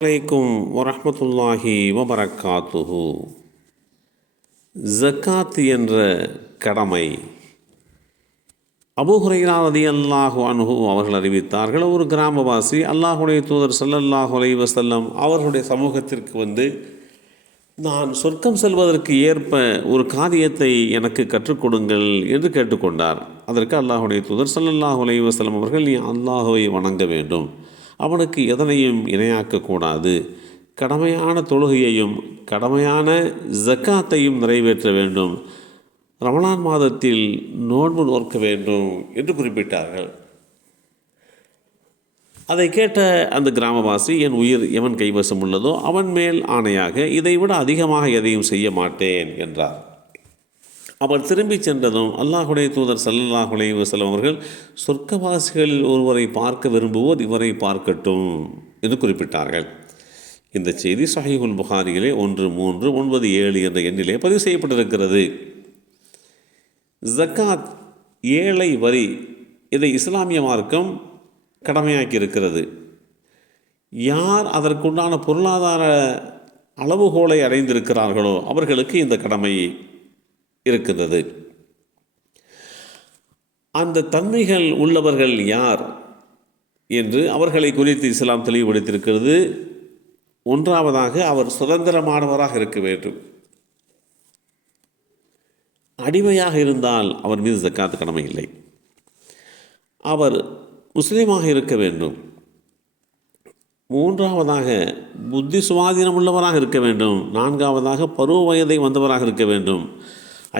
அலைக்கும் வரஹ்மத்துல்லாஹி வபரக்காத்துஹு. ஜக்காத் என்ற கடமை அபூ ஹுரைரா ரலியல்லாஹு அன்ஹு அவர்கள் அறிவித்தார்கள். ஒரு கிராமவாசி அல்லாஹுடைய தூதர் ஸல்லல்லாஹு அலைஹி வஸல்லம் அவர்களுடைய சமூகத்திற்கு வந்து, நான் சொர்க்கம் செல்வதற்கு ஏற்ப ஒரு காரியத்தை எனக்கு கற்றுக் கொடுங்கள் என்று கேட்டுக்கொண்டார். அதற்கு அல்லாஹுடைய தூதர் ஸல்லல்லாஹு அலைஹி வஸல்லம் அவர்கள், நீ அல்லாஹுவை வணங்க வேண்டும், அவனுக்கு எதனையும் இணையாக்கக்கூடாது, கடமையான தொழுகையையும் கடமையான ஜக்காத்தையும் நிறைவேற்ற வேண்டும், ரமலான் மாதத்தில் நோன்பு நோக்க வேண்டும் என்று குறிப்பிட்டார்கள். அதை கேட்ட அந்த கிராமவாசி, என் உயிர் எவன் கைவசம் உள்ளதோ அவன் மேல் ஆணையாக இதைவிட அதிகமாக எதையும் செய்ய மாட்டேன் என்றார். அவர் திரும்பி சென்றதும் அல்லாஹுடைய தூதர் ஸல்லல்லாஹு அலைஹி வஸல்லம் அவர்கள், சொர்க்கவாசிகளில் ஒருவரை பார்க்க விரும்புவோர் இவரை பார்க்கட்டும் என்று குறிப்பிட்டார்கள். இந்த செய்தி ஸஹீஹுல் புகாரியிலே 1397 என்ற எண்ணிலே பதிவு செய்யப்பட்டிருக்கிறது. ஜக்காத் ஏழை வரி, இதை இஸ்லாமிய மார்க்கம் கடமையாக்கி இருக்கிறது. யார் அதற்குண்டான பொருளாதார அளவுகோலை அடைந்திருக்கிறார்களோ அவர்களுக்கு இந்த கடமை இருக்கிறது. அந்த தன்மைகள் உள்ளவர்கள் யார் என்று அவர்களை குறித்து இஸ்லாம் தெளிவுபடுத்தியிருக்கிறது. ஒன்றாவதாக, அவர் சுதந்திரமானவராக இருக்க வேண்டும். அடிமையாக இருந்தால் அவர் மீது ஜக்காத் கடமை இல்லை. அவர் முஸ்லீமாக இருக்க வேண்டும். மூன்றாவதாக, புத்தி சுவாதீனம் உள்ளவராக இருக்க வேண்டும். நான்காவதாக, பருவ வயதை வந்தவராக இருக்க வேண்டும்.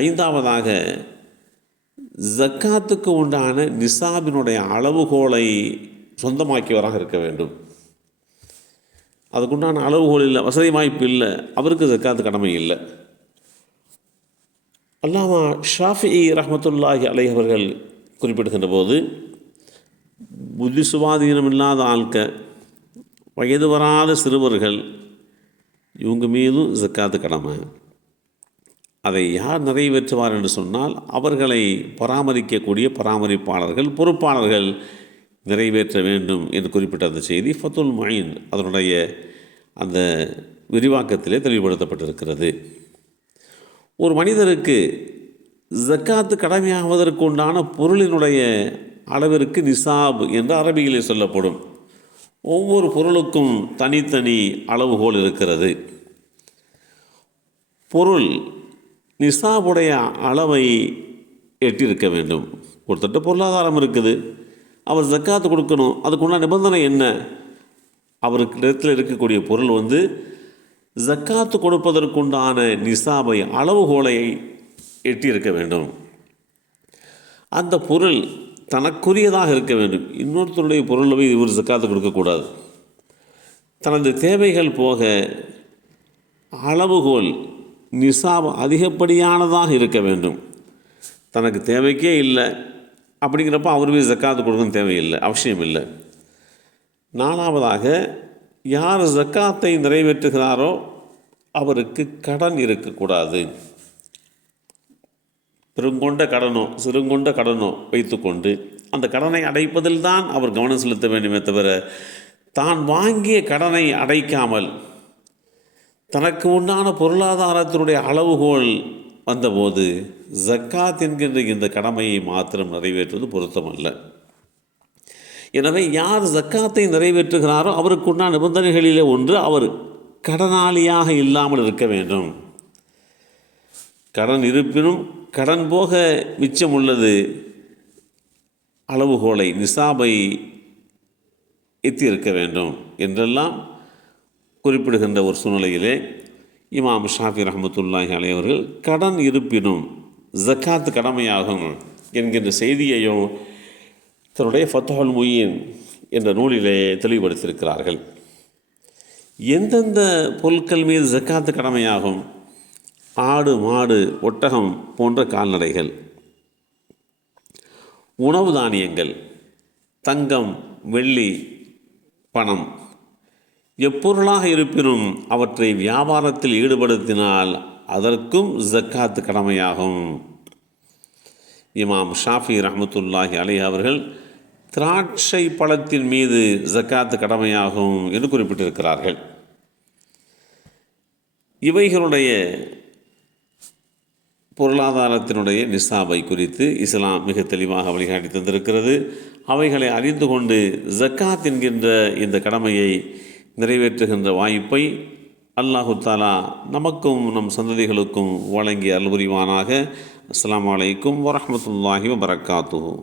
ஐந்தாவதாக, ஜக்காத்துக்கு உண்டான நிசாபினுடைய அளவுகோலை சொந்தமாக்கியவராக இருக்க வேண்டும். அதுக்குண்டான அளவுகோல் இல்லை, வசதி வாய்ப்பு இல்லை, அவருக்கு ஜக்காத்து கடமை இல்லை. அல்லாமா ஷாஃபிஈ ரஹ்மத்துல்லாஹி அலைஹி அவர்கள் குறிப்பிடுகின்ற போது, புத்தி சுவாதீனம் இல்லாத ஆட்கள், வயது வராத சிறுவர்கள், இவங்க மீதும் ஜக்காத்து கடமை. அதை யார் நிறைவேற்றுவார் என்று சொன்னால், அவர்களை பராமரிக்கக்கூடிய பராமரிப்பாளர்கள், பொறுப்பாளர்கள் நிறைவேற்ற வேண்டும் என்று குறிப்பிட்ட அந்த செய்தி ஃபத்துல் முயின் அதனுடைய அந்த விரிவாக்கத்திலே தெளிவுபடுத்தப்பட்டிருக்கிறது. ஒரு மனிதருக்கு ஜக்காத்து கடமையாவதற்கு உண்டான பொருளினுடைய அளவிற்கு நிசாப் என்று அரபியிலே சொல்லப்படும். ஒவ்வொரு பொருளுக்கும் தனித்தனி அளவுகோல் இருக்கிறது. பொருள் நிசாபுடைய அளவை எட்டியிருக்க வேண்டும். ஒருத்தட்ட பொருளாதாரம் இருக்குது, அவர் ஜக்காத்து கொடுக்கணும், அதுக்குள்ள நிபந்தனை என்ன? அவருக்கு இடத்தில் இருக்கக்கூடிய பொருள் வந்து ஜக்காத்து கொடுப்பதற்குண்டான நிசாபை, அளவுகோலை எட்டியிருக்க வேண்டும். அந்த பொருள் தனக்குரியதாக இருக்க வேண்டும். இன்னொருத்தருடைய பொருளை இவர் ஜக்காத்து கொடுக்கக்கூடாது. தனது தேவைகள் போக அளவுகோல் நிசாப் அதிகப்படியானதாக இருக்க வேண்டும். தனக்கு தேவைக்கே இல்லை அப்படிங்கிறப்ப அவருமே ஜக்காத்து கொடுக்கணும் தேவையில்லை, அவசியம் இல்லை. நாலாவதாக, யார் ஜக்காத்தை நிறைவேற்றுகிறாரோ அவருக்கு கடன் இருக்கக்கூடாது. பெருங்கொண்ட கடனோ சிறுங்கொண்ட கடனோ வைத்துக்கொண்டு அந்த கடனை அடைப்பதில் தான் அவர் கவனம் செலுத்த வேண்டுமே தவிர, தான் வாங்கிய கடனை அடைக்காமல் தனக்கு உண்டான பொருளாதாரத்தினுடைய அளவுகோல் வந்தபோது ஜக்காத் என்கின்ற இந்த கடமையை மாத்திரம் நிறைவேற்றுவது பொருத்தமல்ல. எனவே யார் ஜக்காத்தை நிறைவேற்றுகிறாரோ அவருக்குண்டான நிபந்தனைகளிலே ஒன்று, அவர் கடனாளியாக இல்லாமல் இருக்க வேண்டும். கடன் இருப்பினும் கடன் போக மிச்சம் உள்ளது அளவுகோலை, நிசாபை எத்தி இருக்க வேண்டும் என்றெல்லாம் குறிப்பிடுகின்ற ஒரு சூழ்நிலையிலே இமாம் ஷாஃபி ரஹ்மத்துல்லாஹி அலைஹி அவர்கள் கடன் இருப்பினும் ஜக்காத்து கடமையாகும் என்கின்ற செய்தியையும் தன்னுடைய ஃபத்ஹுல் முயின் என்ற நூலிலே தெளிவுபடுத்தியிருக்கிறார்கள். எந்தெந்த பொருட்கள் மீது ஜக்காத்து கடமையாகும்? ஆடு, மாடு, ஒட்டகம் போன்ற கால்நடைகள், உணவு தானியங்கள், தங்கம், வெள்ளி, பணம், எப்பொருளாக இருப்பினும் அவற்றை வியாபாரத்தில் ஈடுபடுத்தினால் அதற்கும் ஜக்காத்து கடமையாகும். இமாம் ஷாஃபி ரஹ்மத்துல்லாஹி அலைஹி அவர்கள் திராட்சை பழத்தின் மீது ஜக்காத்து கடமையாகும் என்று குறிப்பிட்டிருக்கிறார்கள். இவைகளுடைய பொருளாதாரத்தினுடைய நிசாபை குறித்து இஸ்லாம் மிக தெளிவாக வழிகாட்டி தந்திருக்கிறது. அவைகளை அறிந்து கொண்டு ஜக்காத் என்கின்ற இந்த கடமையை நிறைவேற்றுகின்ற வாய்ப்பை அல்லாஹு தாலா நமக்கும் நம் சந்ததிகளுக்கும் வழங்கி அருள் புரிவானாக. அஸ்ஸலாமு அலைக்கும் வரஹ்மத்துல்லாஹி வபரகாத்துஹு.